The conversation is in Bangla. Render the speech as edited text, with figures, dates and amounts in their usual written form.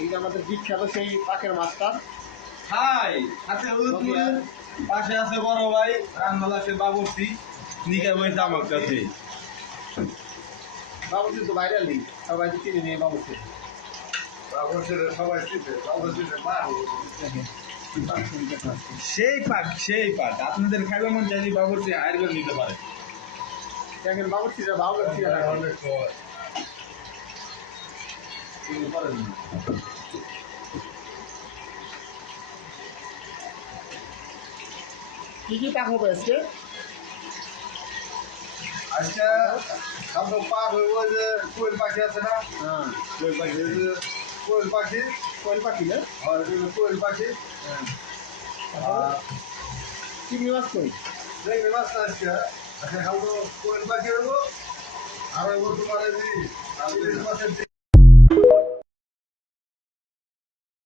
এই যে আমাদের বিখ্যাত সেই পাখের মাছটা। হাই হাতে হলুদ মরিচ, পাশে আছে বড় ভাই, রান্নাল আছে বাবুর্চি, নিকা বইতে আমার কাছে। বাবুর্চি তো ভাইরাল নেই, সবাই তো চিনি নেই বাবুর্চি। বাবুর্চিরে সবাই চিনবে, বাবুর্চিরে মা। দেখেন সেই পাক আপনাদের খাইবার মন চাইলে বাবুর্চি আয়ুর্বেদ নিতে পারে। দেখেন বাবুর্চিটা ভালো লাগছে না। অনেক পারেন না। কি কি পাক হবে আজকে? আজকে খাদ্য পাক হইব যে কোয়েল পাখি আছে না, হ্যাঁ, কোয়েল পাখি, এই যে কোয়েল পাখি, কোয়েল পাখি না? আর এই যে কোয়েল পাখি, হ্যাঁ, আর চিংড়ি মাছ কই? দেখবি মাছ না আজকে আজকে খাবো কোয়েল পাখি হইব, আর হইব তোমার এই যে ইলিশ মাছের